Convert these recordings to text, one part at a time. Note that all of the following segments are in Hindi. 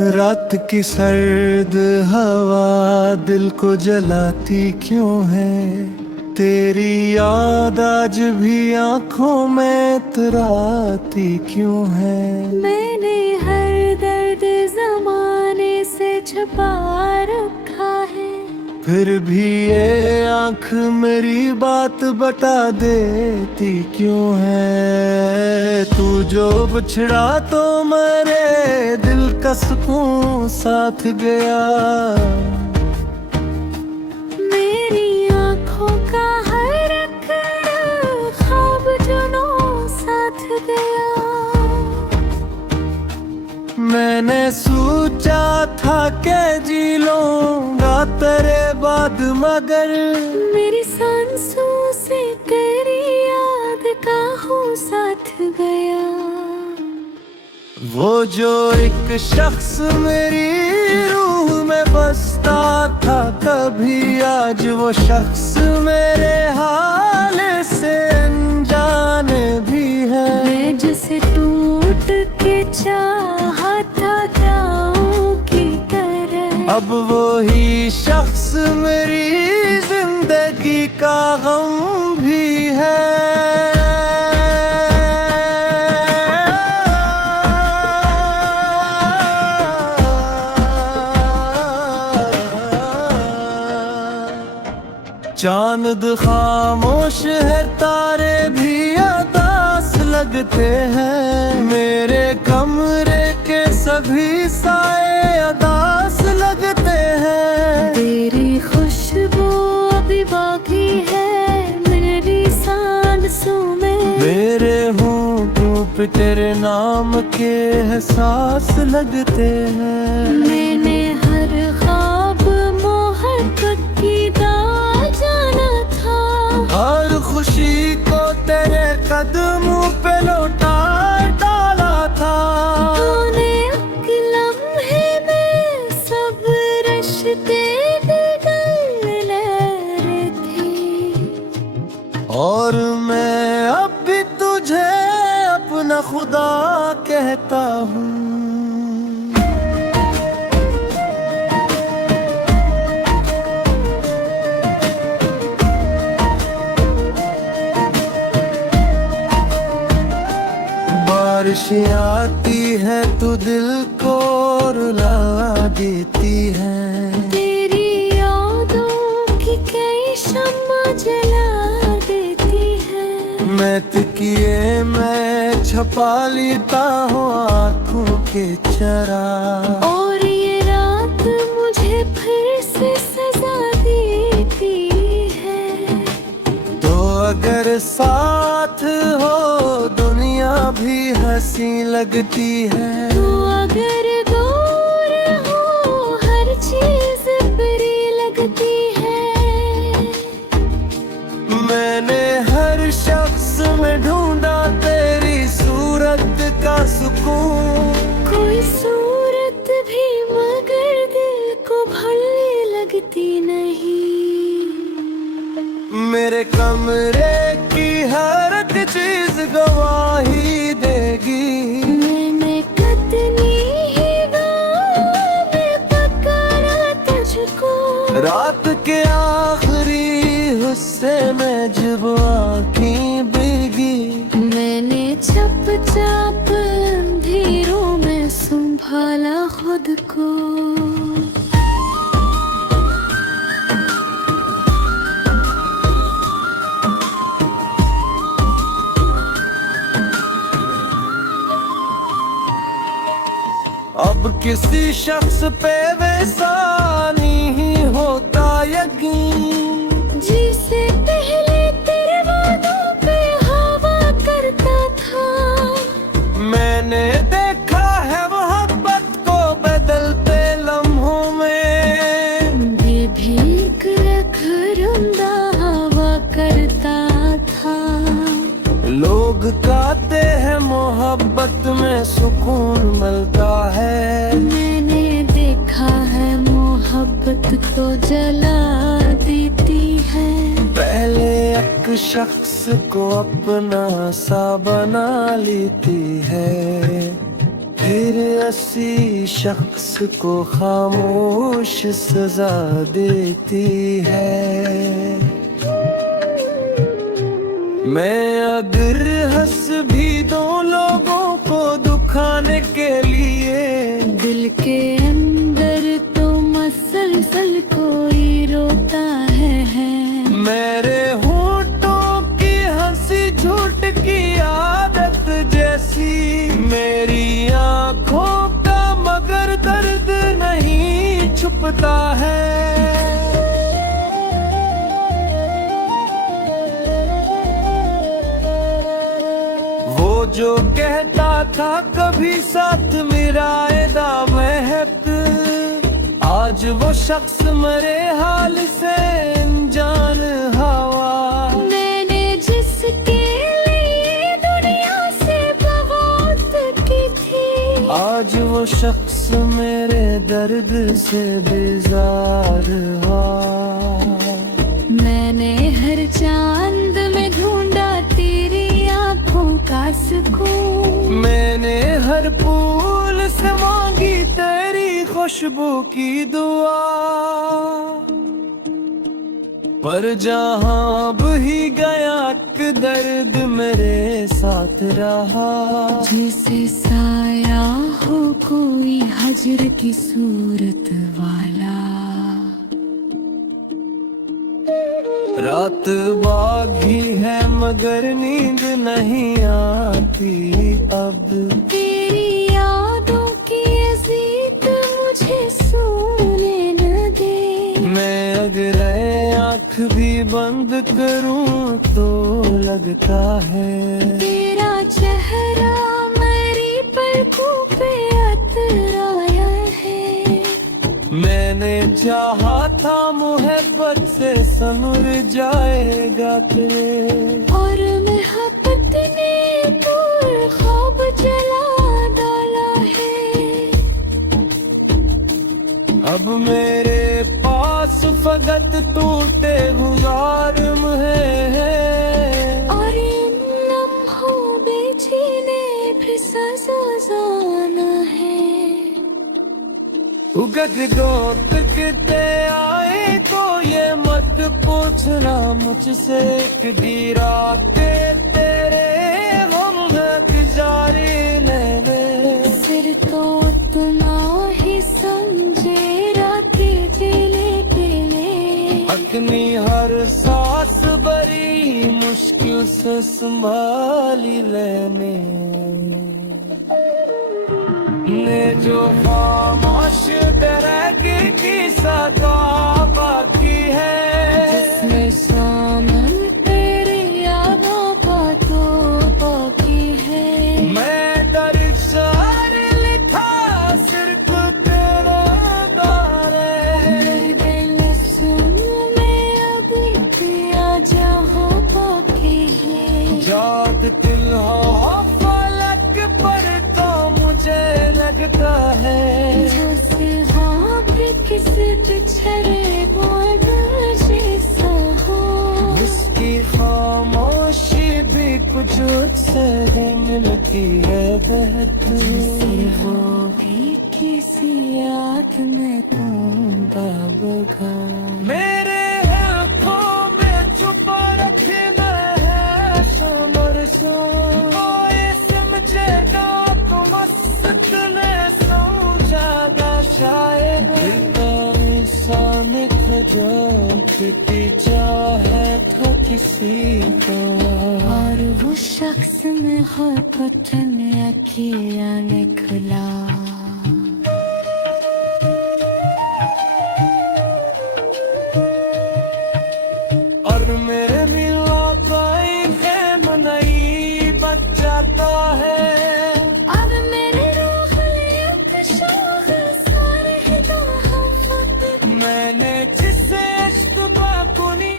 रात की सर्द हवा दिल को जलाती क्यों है? तेरी याद आज भी आंखों में इतराती क्यों है? मैंने हर दर्द जमाने से छुपा रखा है, फिर भी ये आंख मेरी बात बता देती क्यों है? तू जो बिछड़ा तो मेरे दिल का सुकून साथ गया। मेरी आंखों का हर एक ख्वाब जुनू साथ गया। मैंने सोचा था कि जी लूंगा तेरे बाद, मगर मेरी सांसों से तेरी याद का हूँ साथ गया। वो जो एक शख्स मेरी रूह में बसता था कभी, आज वो शख्स मेरे हाल से अनजान भी है। मैं जिसे टूट के चाहता जाऊं की तरह, अब वो ही शख्स मेरी जिंदगी का गम भी है। चांद खामोश है, तारे भी उदास लगते हैं। मेरे कमरे के सभी साए उदास लगते हैं। तेरी खुशबू अभी बाकी है मेरी सांसों में। मेरे होंठों पे तेरे नाम के एहसास लगते हैं। मैंने हर ख्वाब मोहब्बत की दाल जाना था, हर खुशी को तेरे कदमों पे लौटा डाला था। तूने एक लम्हे में सब रिश्ते बदल रहे थे, और मैं अब भी तुझे अपना खुदा कहता हूँ। बारिश आती है तो दिल को रुला देती है। तेरी यादों की कई शम्मा जला देती है। मैं तकिए मैं छपा लेता हूँ आँखों के चरा, और ये रात मुझे फिर से सजा देती है। तो अगर साथ हो दुनिया भी हंसी लगती है। तो अगर दूर हो हर चीज बुरी लगती है। मैंने हर शख्स में ढूंढा तेरी सूरत का सुकून। कोई सूरत भी मगर दिल को भली लगती नहीं। मेरे कमरे की हर एक चीज गवाही देगी। मैंने कितनी ही गाँव में पकड़ा तुझको। रात के आखिरी हिस्से में जब आँखें भीगी, मैंने चुपचाप अंधेरों में संभाला खुद को। अब किसी शख्स पे वैसा नहीं होता यकीन, जिसे पहले तेरे वादों पे हवा करता था। मैंने देखा है मोहब्बत को बदलते लम्हों में। ये भीख रखरुंदा हवा करता था। लोग कहते हैं मोहब्बत में सुकून मिलता है। मैंने देखा है मोहब्बत तो जला देती है। पहले एक शख्स को अपना सा बना लेती है, फिर ऐसी शख्स को खामोश सजा देती है। मैं अगर हंस भी दो लोगों को दुखाने के लिए, दिल के अंदर तो मसलसल कोई रोता है। मेरे होठों की हंसी झूठ की आदत जैसी, मेरी आंखों का मगर दर्द नहीं छुपता है। वो जो कहता था कभी साथ मिलाएगा महक, आज वो शख्स मरे हाल से अनजान हवा। मैंने जिसके लिए दुनिया से बगावत की थी, आज वो शख्स मेरे दर्द से बेजार हुआ। मैंने हर चांद में ढूंढा तेरी आंखों का सुकून, मैंने हर फूल से मांगी तेरी खुशबू की दुआ। पर जहाँ भी गया कि दर्द मेरे साथ रहा। जैसे साया हो कोई हजर की सूरत वाला। रात बागी है मगर नींद नहीं आती अब। तेरी यादों की अजीत मुझे सोने न दे। मैं अगर आँख भी बंद करूं तो लगता है तेरा चेहरा मेरी पलकों पे अतराया है। मैंने चाहा था मोहब्बत से संवर जाएगा तेरे, और मोहब्बत ने दूर ख्वाब जला डाला है। अब मेरे पास फकत टूटे गुजारम है। और इन लम्हों बेचैने भी सजा जाना है। उगत गोत किते आए तो ये मत पूछना मुझसे, एक दी राते तेरे हम गुजारी ने। सिर तो उतना ही समझे रातें दिले दिले। अपनी हर सांस बड़ी मुश्किल से संभाली लेने ने। जो खामोश दरगह की सदा बाकी है, जिसमें सामन तेरी यादों का तो बाकी है। मैं दर्द शार लिखा सिर्फ तेरे बारे। दिल सुन में अभी पिया जहाँ बाकी है। जाग दिल हो फलक पर तो मुझे लगता है जैसे हाँ भी किसी बिछड़े बोल जैसा हो। उसकी खामोशी भी कुछ उससे ही मिलती है जैसे बेहतर। वो भी किसी याद में तुम बाब खा। मेरे आँखों में छुपा रखना है समर सो। कोई समझेगा तो मस्त ने समझागा शायद। इंसान जो कितनी चाहे तो किसी को, और वो शख्स में मोहब्बत ने किया निकला। और मेरे मिला कोई खेम नहीं बच जाता है। अब मेरे रूह लिख शौक सारे हिदायत। मैंने जिसे इश्क़ कुनी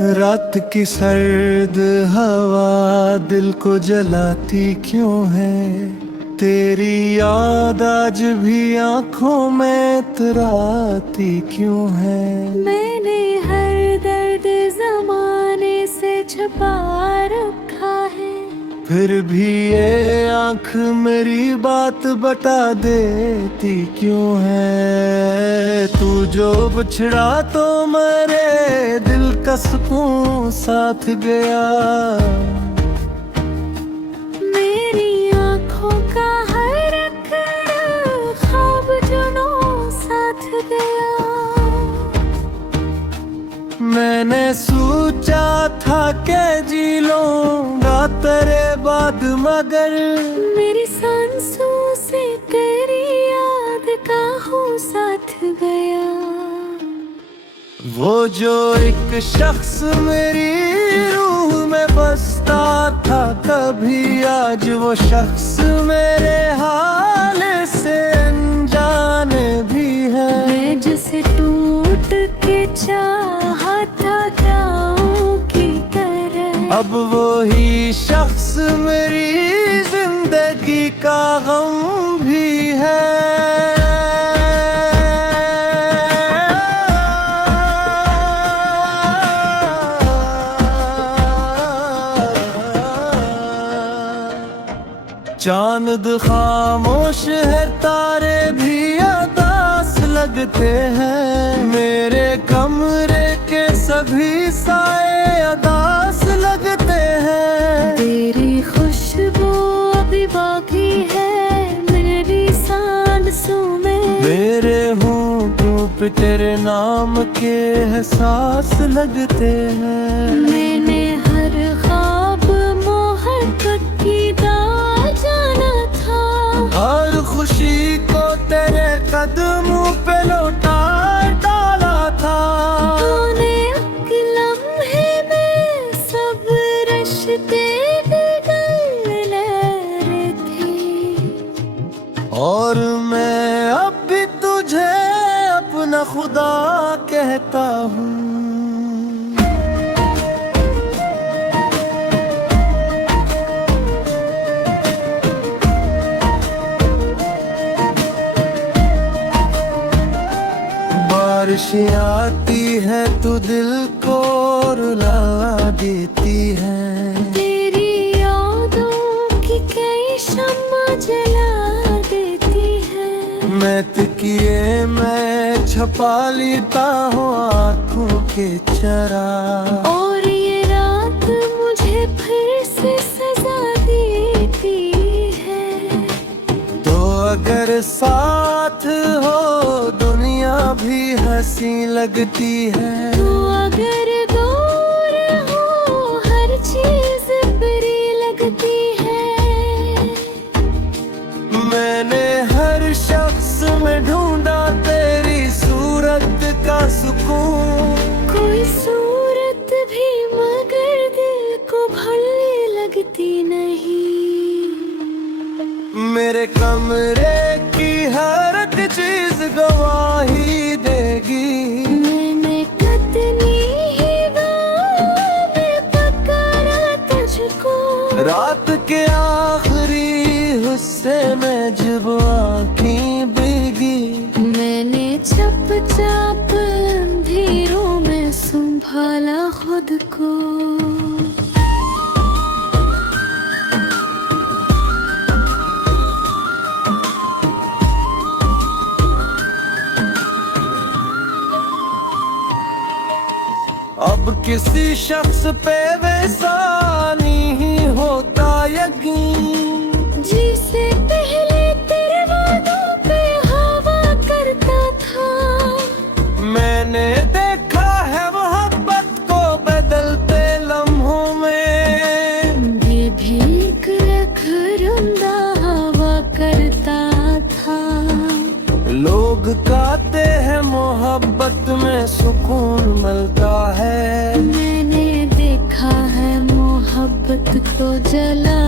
रात की सर्द हवा दिल को जलाती क्यों है, तेरी याद आज भी आंखों में इतराती क्यों है। मैंने हर दर्द जमाने से छुपा रखा है, फिर भी ये आंख मेरी बात बता देती क्यों है। तू जो बिछड़ा तो मेरे दिल का सुकून साथ गया, मेरी आंखों का हर एक ख्वाब जुनू साथ गया। मैंने सोचा था कि जी लूंगा तेरे बाद, मगर मेरी सांसों से तेरी याद का हूँ साथ गया। वो जो एक शख्स मेरी रूह में बसता था कभी, आज वो शख्स मेरे हाल से अनजान भी है। मैं जिसे टूट के चाहा था जाऊं की तरह, अब वो ही शख्स मेरी जिंदगी का गम भी है। चांद खामोश है, तारे भी उदास लगते हैं, मेरे कमरे के सभी साए उदास लगते हैं। तेरी खुशबू अभी बाकी है मेरी सांसों में, मेरे होंठों पे तेरे नाम के एहसास लगते हैं। मैंने हर ख्वाब मोहब्बत की दाल जाना था, हर खुशी को तेरे कदमों पे लौटा डाला था। तूने एक लम्हे में सब रिश्ते बदल रहे थे, और मैं अब भी तुझे अपना खुदा कहता हूँ। बारिश आती है तो दिल को रुला देती है, तेरी यादों की कई शम्मा जला देती है। मैं किए मैं छपा लेता हूँ आँखों के चरा, और ये रात मुझे फिर से सजा देती है। तो अगर साथ हो दुनिया भी हंसी लगती है, तू अगर दूर हो हर चीज बुरी लगती है। मैंने हर शख्स में ढूंढा तेरी सूरत का सुकून, कोई सूरत भी मगर दिल को भली लगती नहीं। मेरे कमरे की हर एक चीज गवाही देगी, मैंने कितनी ही बार पुकारा तुझको, रात के आखिरी हिस्से में जब आँखें भीगी। मैंने चुपचाप अंधेरों में संभाला खुद को। अब किसी शख्स पे वैसा नहीं होता यकीन, जिसे पहले तेरे वादों पे हवा करता था। मैंने देखा है मोहब्बत को बदलते लम्हों में, ये भीख रख रुंदा हवा करता था। लोग कहते हैं मोहब्बत में सुकून मिलता है, मैंने देखा है मोहब्बत को जला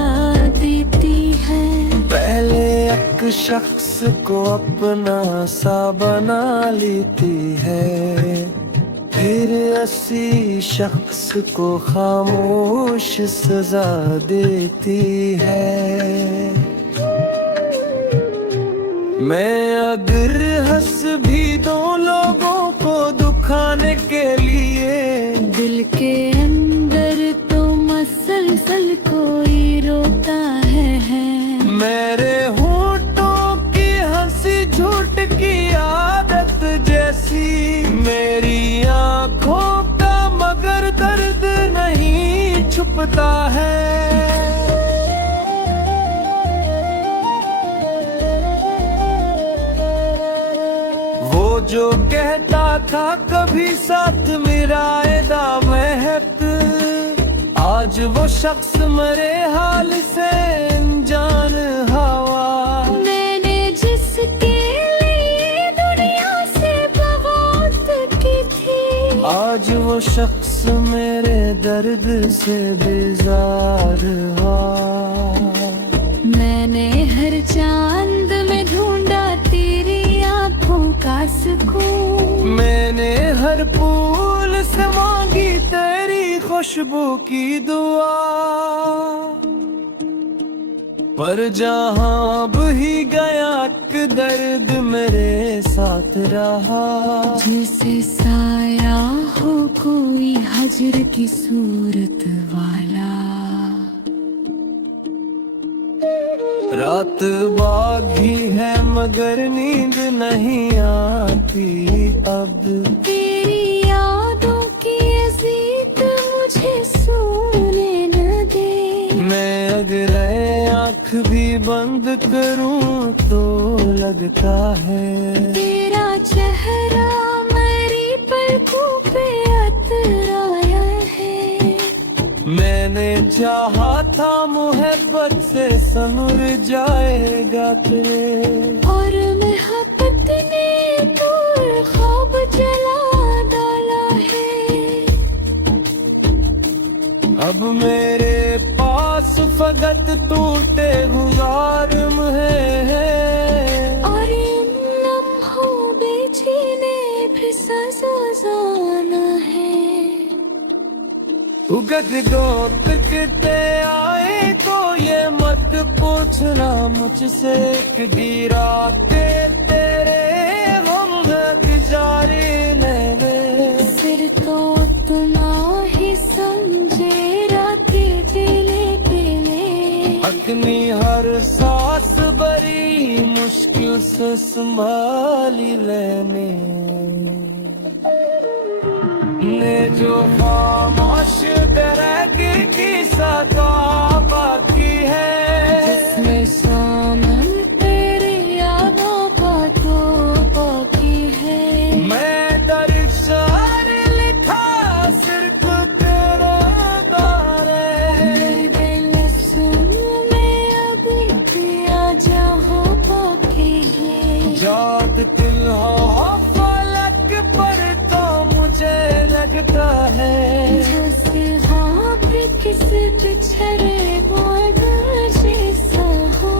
देती है। पहले एक शख्स को अपना सा बना लेती है, फिर हंसी शख्स को खामोश सजा देती है। मैं अगर हंस भी दो लोगों को दुखाने के लिए, दिल के अंदर तो मसलसल कोई रोता है। मेरे होठों की हंसी झूठ की आदत जैसी, मेरी आंखों का मगर दर्द नहीं छुपता है। वो जो कहता था कभी साथ मेरा दामहत, आज वो शख्स मेरे हाल से अनजान हवा। मैंने जिसके लिए दुनिया से बगावत की थी, आज वो शख्स मेरे दर्द से बेजार हुआ। मैंने हर चांद में ढूंढा तेरी आंखों का सुकून, मैंने हर फूल से मांगी तेरी खुशबू की दुआ। पर जहाँ भी गया कि दर्द मेरे साथ रहा। जैसे साया हो कोई हजर की सूरत वाला। रात बागी है मगर नींद नहीं आती अब। तेरी यादों की अजीत मुझे सोने न दे। मैं अगर आँख भी बंद करूं तो लगता है तेरा चेहरा मेरी पलकों पे अतराया है। मैंने चाहा था मोहब्बत से संवर जाएगा तेरे, और मोहब्बत ने दूर ख्वाब जला डाला है। अब मेरे पास फकत टूटे गुजारम है। और इन लम्हों बेचैने भी सजा जाना है। उगत गोत किते आए तो ये मत पूछना मुझसे, कि राते तेरे हम गुजारे लेवे। सिर तो उतना ही समझे राते दिले दिले। अपनी हर सांस बड़ी मुश्किल से संभाली लेने ने, जो खामोश दरगिर की सदा बाकी है। जिसमें सामन तेरी यादों का तो बाकी है। मैं दरिश्तार लिखा सिर्फ तेरा बारे। दिल सुन में अभी पिया जहाँ बाकी है। जात दिल हो फलक पर तो मुझे लगता है, जैसे वहाँ पे किसी बिछड़े बादल जैसा हो।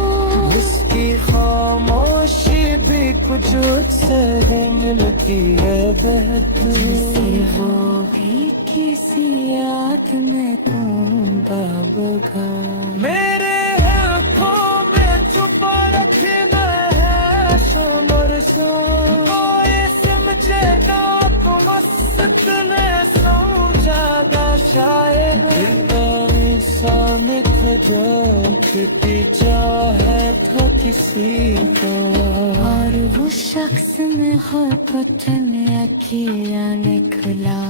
उसकी खामोशी भी कुछ उससे ही मिलती है बेहतर। जैसे वो भी किसी याद में गुमदा बगा। मेरे आँखों में छुपा रखना है समर सो, कोई समझेगा तो मस्त ने समझागा शायद। कितनी चाहे था किसी को, और वो शख्स में मोहब्बत ने किया निकला।